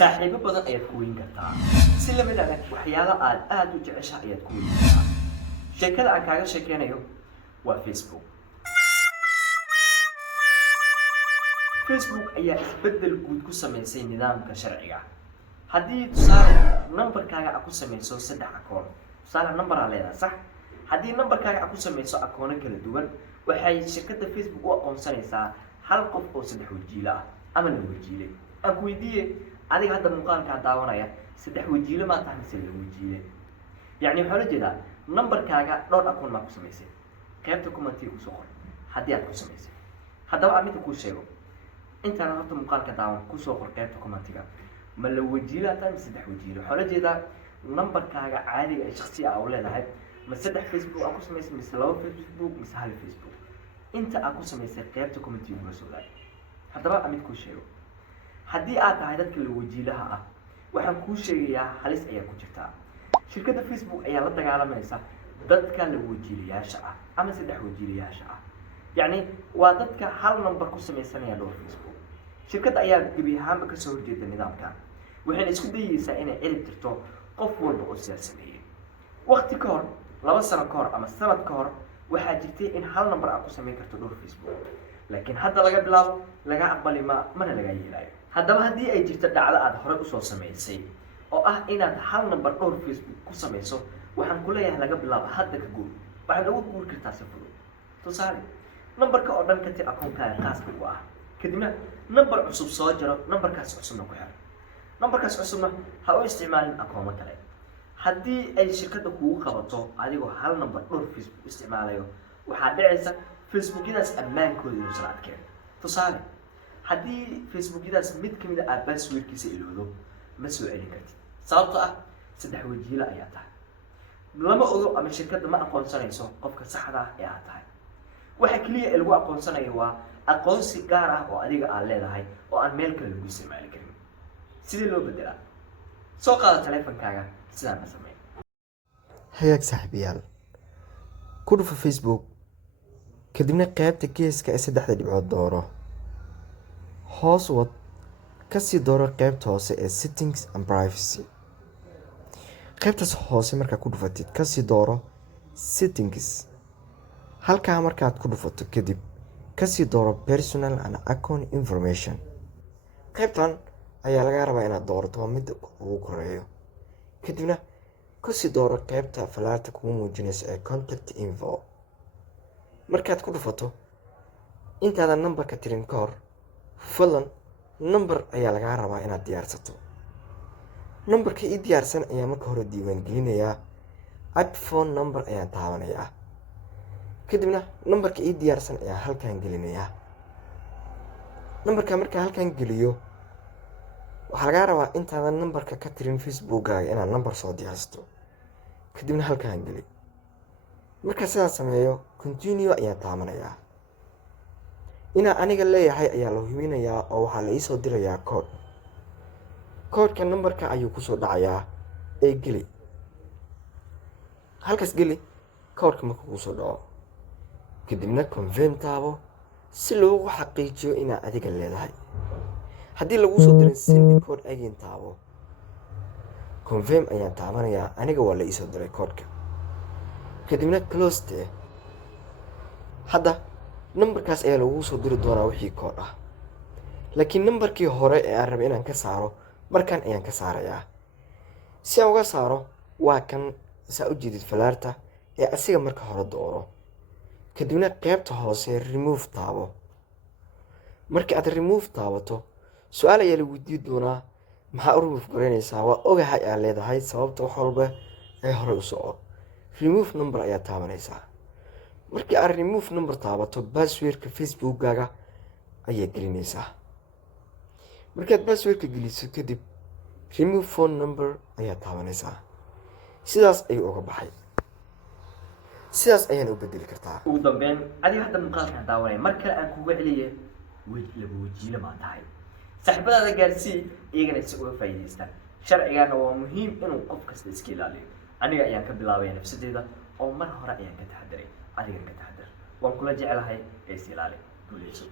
saaxiibo badan ayaad ku weyn kartaa si la mid ah waxyaalo aad u jeceshahay ayaad ku weyn kartaa sheekada aan kaaga sheekeynayo waa Facebook ayaa isbedel guud ku sameysay nidaamka sharciga haddii tusaale numberkaaga aad ku sameyso 3 akoon tusaale number aa leedahay sax haddii numberkaaga aad ku sameyso akoono kala duwan waxay shirkadda Facebook u aqoonsanaysaa hal qof oo 3 wajiilo ah ama 2 wajiile aan ku weydiiyay adiga hadda muuqaalka daawanaya 3 wajiile ma tahay mise 2 wajiile yani waxa la jeedaa numberkaaga dhowr akoon ma ku sameysay qaybta commentiga ku soo qor haddii aad ku sameysay haddaba aan mid ku sheego intaan horta muuqaalka daawan ku soo qor qaybta commentiga ma 2 wajiile tahay mise 3 wajiile waxa la jeedaa numberkaaga caadiga ee shakhsi ah oo leedahay ma 3 Facebook aad ku sameysay mise 2 Facebook mise 1 Facebook inta aad ku sameysay qaybta commentiga uga soo daay haddaba aan mid ku sheego haddii aad tahay dadka 2 wajiilaha ah waxaan kuu sheegayaa halis ayaa ku jirta shirkadda Facebook ayaa la dagaalamaysa dadka 2 wajiilayaasha ah ama 3 wajiilayaasha ah yani waa dadka hal number ku sameysanaya dhowr Facebook shirkadda ayaa gabi ahaanba ka soo horjeeda nidaamkan waxayna isku dayaysaa inay cirib tirto qof walba oo sidaas sameeyay waqti ka hor 2 sano ka hor ama sanad ka hor waxaa jirtay in hal number aad ku sameyn karto dhowr Facebook laakiin hadda laga bilaabo laga aqbali mana laga yeelayo haddaba haddii ay jirto dhacdo aad hore u soo sameysay oo ah inaad hal number dhowr Facebook ku sameyso waxaan ku leeyahay laga bilaabo hadda ka guur waxaad ugu guur kartaa si fudud tusaale numberka oo dhan ka tir akoonkaaga khaaska u ah kadibna number cusub soo jiro numberkaas cusubna ku xir numberkaas cusubna ha u isticmaalin akoomo kale haddii ay shirkadda kugu qabato adigoo hal number dhowr Facebook isticmaalayo waxaa dhacaysa Facebookyadaas ammaankooda inuusan adkeyn tusaale haddii Facebookyadaas mid ka mid ah passwordkiisa iloodo ma soo celin kartid sababtoo ah 3 wajiile ayaa tahay lama ogo ama shirkadda ma aqoonsanayso qofka saxda ah ee aad tahay waxa kaliya ee lagu aqoonsanayo waa aqoonsi gaar ah oo adiga aad leedahay oo aan meel kale lagu isticmaali karin sidee loo bedelaa soo qaada taleefankaaga sidaan samee hayaag saaxiibayaal ku dhufa Facebook kadibna qaybta geeska ee 3 dhibcood dooro hoos wad kasii dooro qaybta hoose ee settings and privacy qaybtaas hoose markaa ku dhufatid kasii dooro settings halkaa markaad ku dhufato kadib kasii dooro personal and account information qaybtan ayaa laga rabaa inaad doorato midda ugu koreeyo kadibna kasii dooro qaybta falaarta kugu muujinaysa ee contact info markaad ku dhufato intaadan numberka tirin ka hor fadlan number ayaa laga rabaa inaad diyaarsato numberka ii diyaarsan ayaa marka hore diiwaan gelinayaa add phone number ayaan taabanayaa kadibna numberka ii diyaarsan ayaa halkan gelinayaa numberka marka halkan geliyo waxaa laga rabaa intaadan numberka ka tirin Facebookkaaga inaad number soo diyaarsato kadibna halkan geli marka sidaan sameeyo continue ayaan taabanayaa ina aniga leeyahay ayaa la hubinayaa oo waxaa la ii soo dirayaa code-ka numberka ayuu ku soo dhacayaa ee geli halkaas geli code-ka markuu ku soo dhaco kadibna confirm taabo si loogu xaqiijiyo inaad adiga leedahay haddii lagu soo dirin send code again taabo confirm ayaan taabanayaa aniga waa la ii soo diray code-ka kadibna close hadda numberkaas ayaa lagu soo diri doonaa wixii code ah laakiin numberkii hore ee aan rabay inaan ka saaro markan ayaan ka saarayaa si aan uga saaro waa kan saa u jeedid falaarta ee asiga marka hore dooro kadibna qaybta hoose remove taabo markii aad remove taabato su'aal ayaa lagu weydiin doonaa maxaa u remove gareynaysaa waa ogahay aad leedahay sababta wax walba ee hore u soco remove number ayaa taabanaysaa markii aad remove number taabato passwordka Facebookkaaga ayaa gelinaysaa markaad passwordka geliso kadib remove phone number ayaa taabanaysaa sidaas ayuu uga baxay sidaas ayaan u bedeli kartaa ugu dambeyn adiga hadda muuqaalka daawanay mar kale aan kugu celiyay laba wajiile ma tahay saaxiibadaada gaarsii iyagana si uga faa'iidaystaan sharcigana waa muhiim inuu qof kasta iska ilaaliyo aniga ayaan ka bilaabay nafsadeeda oo mar hore ayaan ka taxadiray adiga ka taxadar waan kula jecelahay ee is ilaali guuleyso